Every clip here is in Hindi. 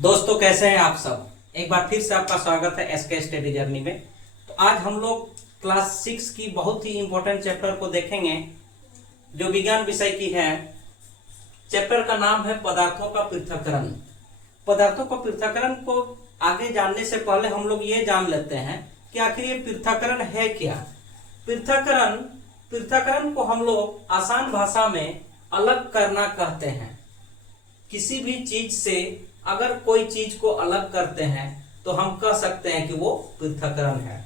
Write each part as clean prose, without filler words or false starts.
दोस्तों कैसे हैं आप सब। एक बार फिर से आपका स्वागत है एसके स्टडी जर्नी में। तो आज हम लोग क्लास 6 की बहुत ही इंपॉर्टेंट चैप्टर को देखेंगे जो विज्ञान विषय की है। चैप्टर का नाम है पदार्थों का पृथक्करण। पदार्थों का पृथक्करण को आगे जानने से पहले हम लोग ये जान लेते हैं कि आखिर ये पृथक्करण है क्या। पृथक्करण को हम लोग आसान भाषा में अलग करना कहते हैं। किसी भी चीज से अगर कोई चीज को अलग करते हैं तो हम कह सकते हैं कि वो पृथक्करण है।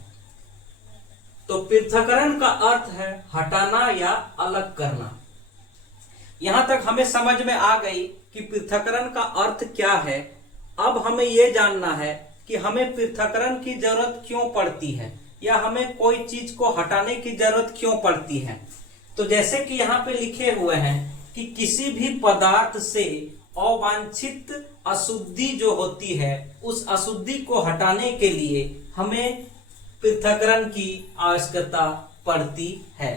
तो पृथक्करण का अर्थ है हटाना या अलग करना। यहां तक हमें समझ में आ गई कि पृथक्करण का अर्थ क्या है। अब हमें यह जानना है कि हमें पृथक्करण की जरूरत क्यों पड़ती है या हमें कोई चीज को हटाने की जरूरत क्यों पड़ती है। तो जैसे कि यहाँ पे लिखे हुए हैं कि किसी भी पदार्थ से अवांछित अशुद्धि जो होती है उस अशुद्धि को हटाने के लिए हमें पृथक्करण की आवश्यकता पड़ती है।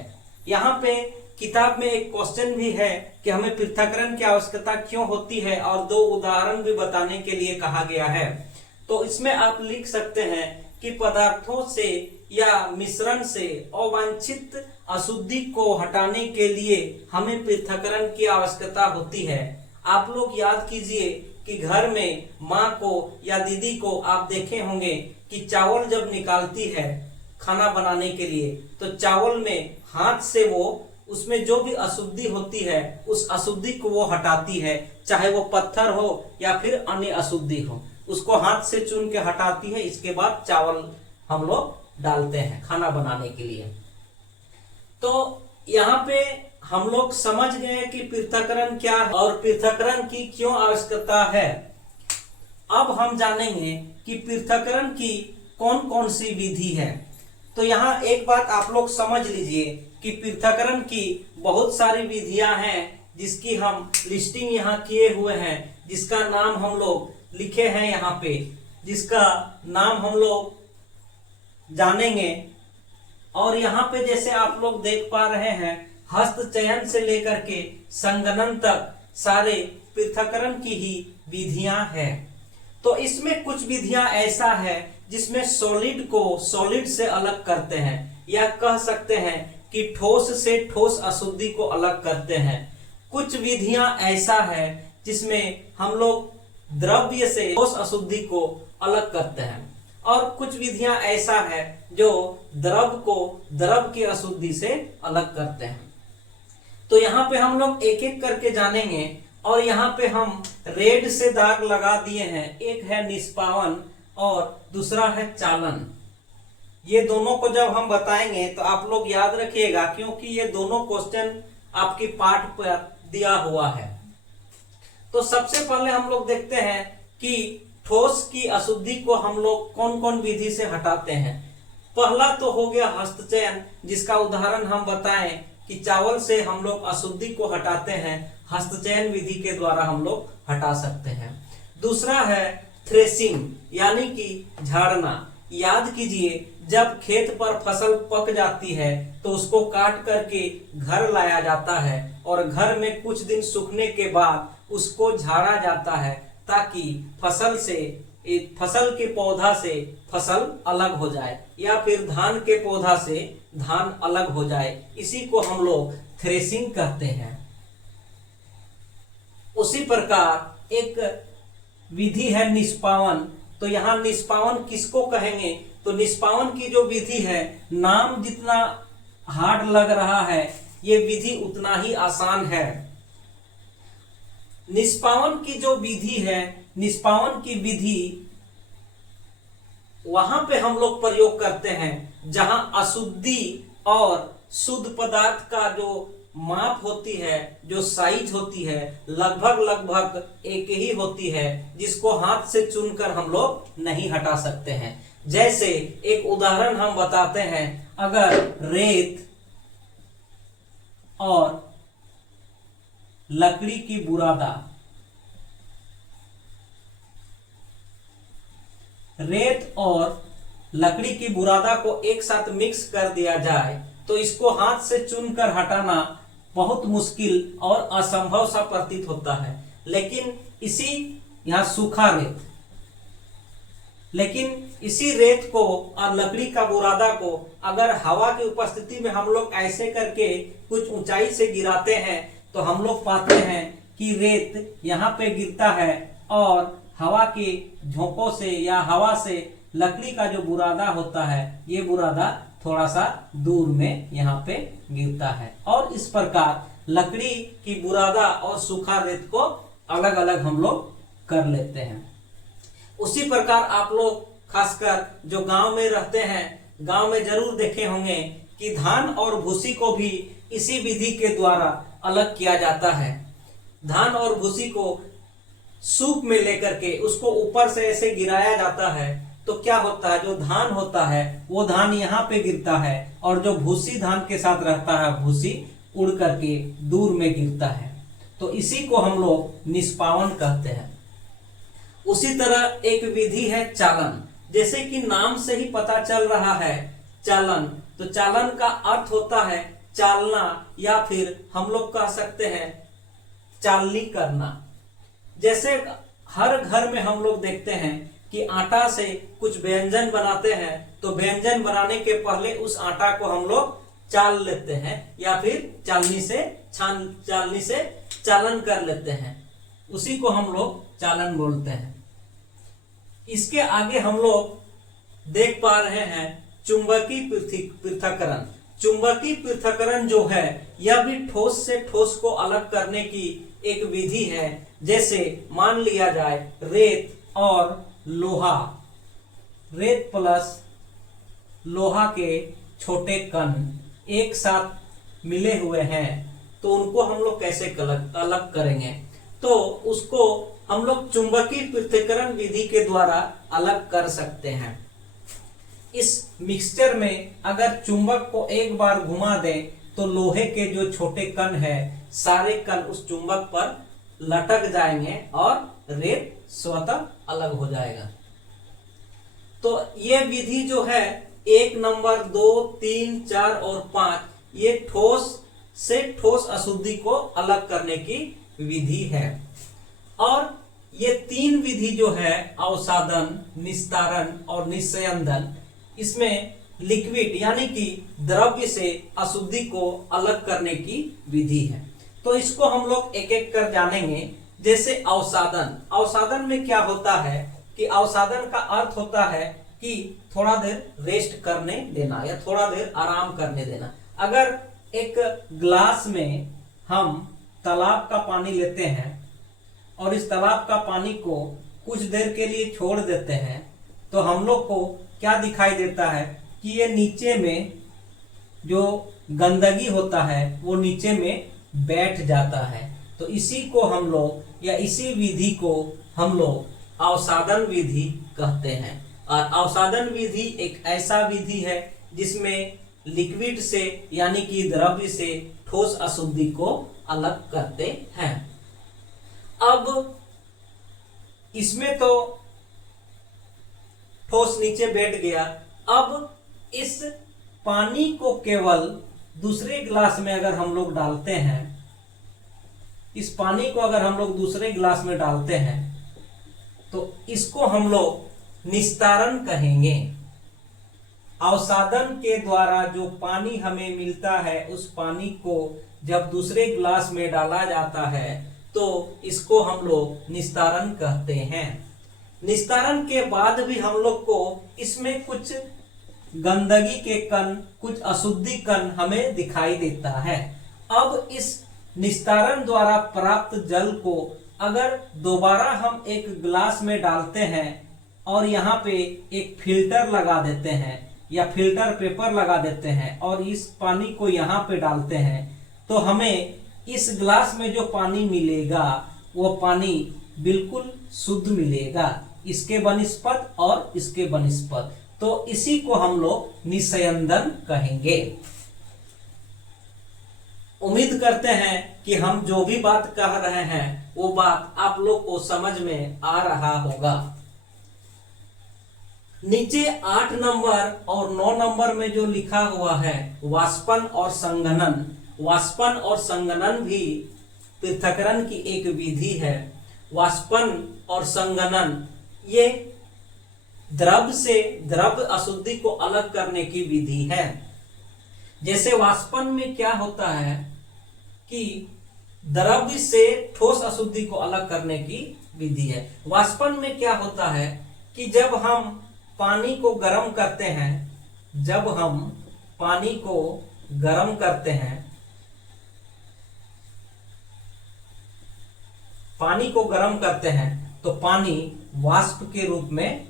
यहाँ पे किताब में एक क्वेश्चन भी है कि हमें पृथक्करण की आवश्यकता क्यों होती है और दो उदाहरण भी बताने के लिए कहा गया है। तो इसमें आप लिख सकते हैं कि पदार्थों से या मिश्रण से अवांछित अशुद्धि को हटाने के लिए हमें पृथक्करण की आवश्यकता होती है। आप लोग याद कीजिए कि घर में माँ को या दीदी को आप देखे होंगे कि चावल जब निकालती है खाना बनाने के लिए तो चावल में हाथ से वो उसमें जो भी अशुद्धि होती है उस अशुद्धि को वो हटाती है, चाहे वो पत्थर हो या फिर अन्य अशुद्धि हो, उसको हाथ से चुन के हटाती है। इसके बाद चावल हम लोग डालते हैं खाना बनाने के लिए। तो यहाँ पे हम लोग समझ गए कि पृथक्करण क्या है और पृथक्करण की क्यों आवश्यकता है। अब हम जानेंगे कि पृथक्करण की कौन कौन सी विधि है। तो यहाँ एक बात आप लोग समझ लीजिए कि पृथक्करण की बहुत सारी विधियां हैं जिसकी हम लिस्टिंग यहाँ किए हुए हैं, जिसका नाम हम लोग लिखे हैं यहाँ पे, जिसका नाम हम लोग जानेंगे। और यहाँ पे जैसे आप लोग देख पा रहे हैं हस्त चयन से लेकर के संगणन तक सारे पृथक्करण की ही विधियां हैं। तो इसमें कुछ विधियां ऐसा है जिसमें सॉलिड को सॉलिड से अलग करते हैं या कह सकते हैं कि ठोस से ठोस अशुद्धि को अलग करते हैं। कुछ विधियां ऐसा है जिसमें हम लोग द्रव्य से ठोस अशुद्धि को अलग करते हैं और कुछ विधियां ऐसा है जो द्रव को द्रव की अशुद्धि से अलग करते हैं। तो यहाँ पे हम लोग एक एक करके जानेंगे और यहाँ पे हम रेड से दाग लगा दिए हैं। एक है निष्पावन और दूसरा है चालन। ये दोनों को जब हम बताएंगे तो आप लोग याद रखिएगा क्योंकि ये दोनों क्वेश्चन आपके पाठ पर दिया हुआ है। तो सबसे पहले हम लोग देखते हैं कि ठोस की अशुद्धि को हम लोग कौन कौन विधि से हटाते हैं। पहला तो हो गया हस्तचयन, जिसका उदाहरण हम बताएं कि चावल से हम लोग अशुद्धि को हटाते हैं, हस्तचयन विधि के द्वारा हम लोग हटा सकते हैं। दूसरा है थ्रेसिंग यानी कि झाड़ना। याद कीजिए जब खेत पर फसल पक जाती है तो उसको काट करके घर लाया जाता है और घर में कुछ दिन सूखने के बाद उसको झाड़ा जाता है ताकि फसल के पौधा से फसल अलग हो जाए या फिर धान के पौधा से धान अलग हो जाए। इसी को हम लोग थ्रेसिंग कहते हैं। उसी प्रकार एक विधि है निष्पावन। तो यहाँ निष्पावन किसको कहेंगे? तो निष्पावन की जो विधि है, नाम जितना हार्ड लग रहा है ये विधि उतना ही आसान है। निष्पावन की जो विधि है, निष्पावन की विधि वहां पे हम लोग प्रयोग करते हैं जहां अशुद्धि और शुद्ध पदार्थ का जो माप होती है, जो साइज होती है, लगभग एक ही होती है, जिसको हाथ से चुनकर हम लोग नहीं हटा सकते हैं। जैसे एक उदाहरण हम बताते हैं, अगर रेत और लकड़ी की बुरादा, रेत और लकड़ी की बुरादा को एक साथ मिक्स कर दिया जाए तो इसको हाथ से चुनकर हटाना बहुत मुश्किल और असंभव सा प्रतीत होता है। लेकिन इसी यहाँ सूखा रेत। लेकिन इसी रेत को और लकड़ी का बुरादा को अगर हवा की उपस्थिति में हम लोग ऐसे करके कुछ ऊंचाई से गिराते हैं तो हम लोग पाते हैं कि रेत यहाँ पे गिरता है और हवा के झोंकों से या हवा से लकड़ी का जो बुरादा होता है ये बुरादा थोड़ा सा दूर में यहाँ पे गिरता है और इस प्रकार लकड़ी की बुरादा और सूखा रेत को अलग अलग हम लोग कर लेते हैं। उसी प्रकार आप लोग खासकर जो गांव में रहते हैं, गांव में जरूर देखे होंगे कि धान और भूसी को भी इसी विधि के द्वारा अलग किया जाता है। धान और भूसी को सूप में लेकर के उसको ऊपर से ऐसे गिराया जाता है तो क्या होता है, जो धान होता है वो धान यहाँ पे गिरता है और जो भूसी धान के साथ रहता है भूसी उड़ करके दूर में गिरता है। तो इसी को हम लोग निष्पावन कहते हैं। उसी तरह एक विधि है चालन। जैसे कि नाम से ही पता चल रहा है चालन, तो चालन का अर्थ होता है चालना या फिर हम लोग कह सकते हैं चालनी करना। जैसे हर घर में हम लोग देखते हैं कि आटा से कुछ व्यंजन बनाते हैं तो व्यंजन बनाने के पहले उस आटा को हम लोग चाल लेते हैं या फिर चालनी से चालन कर लेते हैं, उसी को हम लोग चालन बोलते हैं। इसके आगे हम लोग देख पा रहे हैं चुंबकीय पृथक्करण। चुंबकीय पृथक्करण जो है यह भी ठोस से ठोस को अलग करने की एक विधि है। जैसे मान लिया जाए रेत और लोहा, रेत प्लस लोहा के छोटे कण एक साथ मिले हुए हैं तो उनको हम लोग कैसे अलग करेंगे, तो उसको हम लोग चुंबकीय पृथक्करण विधि के द्वारा अलग कर सकते हैं। इस मिक्सचर में अगर चुंबक को एक बार घुमा दें तो लोहे के जो छोटे कण है सारे कण उस चुंबक पर लटक जाएंगे और रेत स्वतः अलग हो जाएगा। तो ये विधि जो है 1 नंबर 2, 3, 4 और 5 ये ठोस से ठोस अशुद्धि को अलग करने की विधि है। और ये 3 विधि जो है अवसादन, निस्तारण और निस्यंदन, इसमें लिक्विड यानी कि द्रव्य से अशुद्धि को अलग करने की विधि है। तो इसको हम लोग एक एक कर जानेंगे। जैसे अवसादन, अवसादन में क्या होता है कि अवसादन का अर्थ होता है कि थोड़ा देर रेस्ट करने देना या थोड़ा देर आराम करने देना। अगर एक ग्लास में हम तालाब का पानी लेते हैं और इस तालाब का पानी को कुछ देर के लिए छोड़ देते हैं तो हम लोग को क्या दिखाई देता है कि ये नीचे में जो गंदगी होता है वो नीचे में बैठ जाता है। तो इसी को हम लोग या इसी विधि को हम लोग अवसादन विधि कहते हैं। और अवसादन विधि एक ऐसा विधि है जिसमें लिक्विड से यानी कि द्रव्य से ठोस अशुद्धि को अलग करते हैं। अब इसमें तो ठोस नीचे बैठ गया। अब इस पानी को केवल दूसरे गिलास में अगर हम लोग डालते हैं, इस पानी को अगर हम लोग दूसरे गिलास में डालते हैं तो इसको हम लोग निस्तारण कहेंगे। अवसादन के द्वारा जो पानी हमें मिलता है उस पानी को जब दूसरे गिलास में डाला जाता है तो इसको हम लोग निस्तारण कहते हैं। निस्तारण के बाद भी हम लोग को इसमें कुछ गंदगी के कण, कुछ अशुद्धि कण हमें दिखाई देता है। अब इस निस्तारण द्वारा प्राप्त जल को अगर दोबारा हम एक गिलास में डालते हैं और यहाँ पे एक फिल्टर लगा देते हैं या फिल्टर पेपर लगा देते हैं और इस पानी को यहाँ पे डालते हैं तो हमें इस गिलास में जो पानी मिलेगा वो पानी बिल्कुल शुद्ध मिलेगा, इसके बनिस्पत और इसके बनिस्पत। तो इसी को हम लोग निस्यंदन कहेंगे। उम्मीद करते हैं कि हम जो भी बात कह रहे हैं वो बात आप लोग को समझ में आ रहा होगा। नीचे 8 नंबर और 9 नंबर में जो लिखा हुआ है वाष्पन और संघनन, वाष्पन और संघनन भी पृथक्करण की एक विधि है। वाष्पन और संघनन ये द्रव से द्रव अशुद्धि को अलग करने की विधि है। जैसे वाष्पन में क्या होता है कि द्रव्य से ठोस अशुद्धि को अलग करने की विधि है। वाष्पन में क्या होता है कि जब हम पानी को गर्म करते हैं, जब हम पानी को गर्म करते हैं, पानी को गर्म करते हैं तो पानी वाष्प के रूप में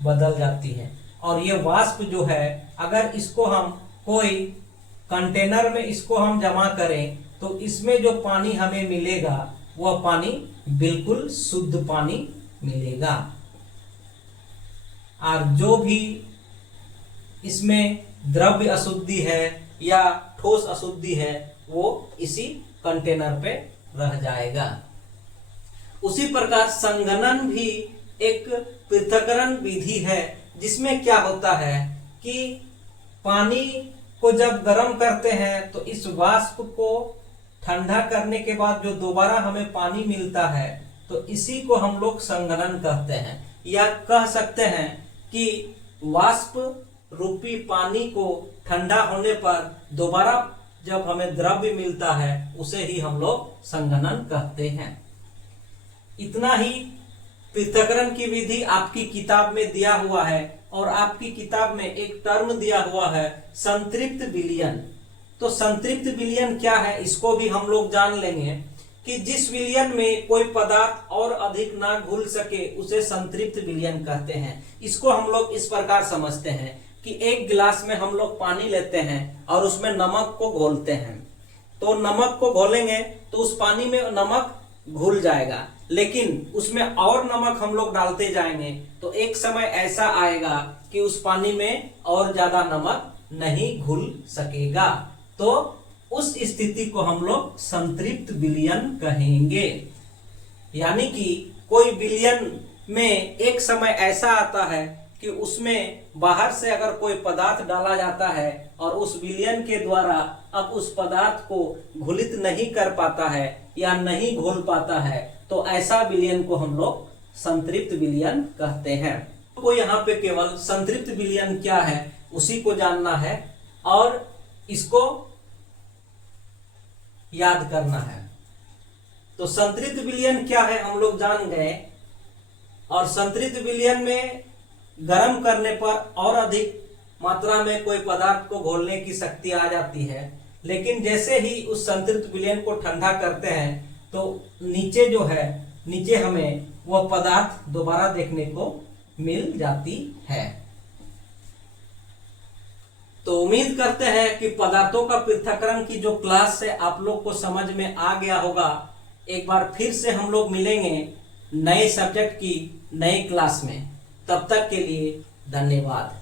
बदल जाती है। और ये वाष्प जो है, अगर इसको हम कोई कंटेनर में इसको हम जमा करें तो इसमें जो पानी हमें मिलेगा वह पानी बिल्कुल शुद्ध पानी मिलेगा। और जो भी इसमें द्रव्य अशुद्धि है या ठोस अशुद्धि है वो इसी कंटेनर पे रह जाएगा। उसी प्रकार संघनन भी एक पृथक्करण विधि है, जिसमें क्या होता है कि पानी को जब गर्म करते हैं तो इस वाष्प को ठंडा करने के बाद जो दोबारा हमें पानी मिलता है तो इसी को हम लोग संघनन कहते हैं। या कह सकते हैं कि वाष्प रूपी पानी को ठंडा होने पर दोबारा जब हमें द्रव्य मिलता है उसे ही हम लोग संघनन कहते हैं। इतना ही पृथक्करण की विधि आपकी किताब में दिया हुआ है। और आपकी किताब में एक टर्म दिया हुआ है संतृप्त विलयन। तो संतृप्त विलयन क्या है इसको भी हम लोग जान लेंगे कि जिस विलयन में कोई पदार्थ और अधिक ना घुल सके उसे संतृप्त विलयन कहते हैं। इसको हम लोग इस प्रकार समझते हैं कि एक गिलास में हम लोग पानी लेते हैं और उसमें नमक को घोलते हैं। तो नमक को घोलेंगे तो उस पानी में नमक घुल जाएगा, लेकिन उसमें और नमक हम लोग डालते जाएंगे तो एक समय ऐसा आएगा कि उस पानी में और ज्यादा नमक नहीं घुल सकेगा। तो उस स्थिति को हम लोग संतृप्त विलयन कहेंगे। यानी कि कोई विलयन में एक समय ऐसा आता है कि उसमें बाहर से अगर कोई पदार्थ डाला जाता है और उस विलयन के द्वारा अब उस पदार्थ को घुलित नहीं कर पाता है या नहीं घोल पाता है, तो ऐसा विलयन को हम लोग संतृप्त विलयन कहते हैं। तो यहाँ पे केवल संतृप्त विलयन क्या है उसी को जानना है और इसको याद करना है। तो संतृप्त विलयन क्या है हम लोग जान गए। और संतृप्त विलयन में गर्म करने पर और अधिक मात्रा में कोई पदार्थ को घोलने की शक्ति आ जाती है, लेकिन जैसे ही उस संतृप्त विलयन को ठंडा करते हैं तो नीचे जो है, नीचे हमें वह पदार्थ दोबारा देखने को मिल जाती है। तो उम्मीद करते हैं कि पदार्थों का पृथक्करण की जो क्लास है आप लोग को समझ में आ गया होगा। एक बार फिर से हम लोग मिलेंगे नए सब्जेक्ट की नई क्लास में। तब तक के लिए धन्यवाद।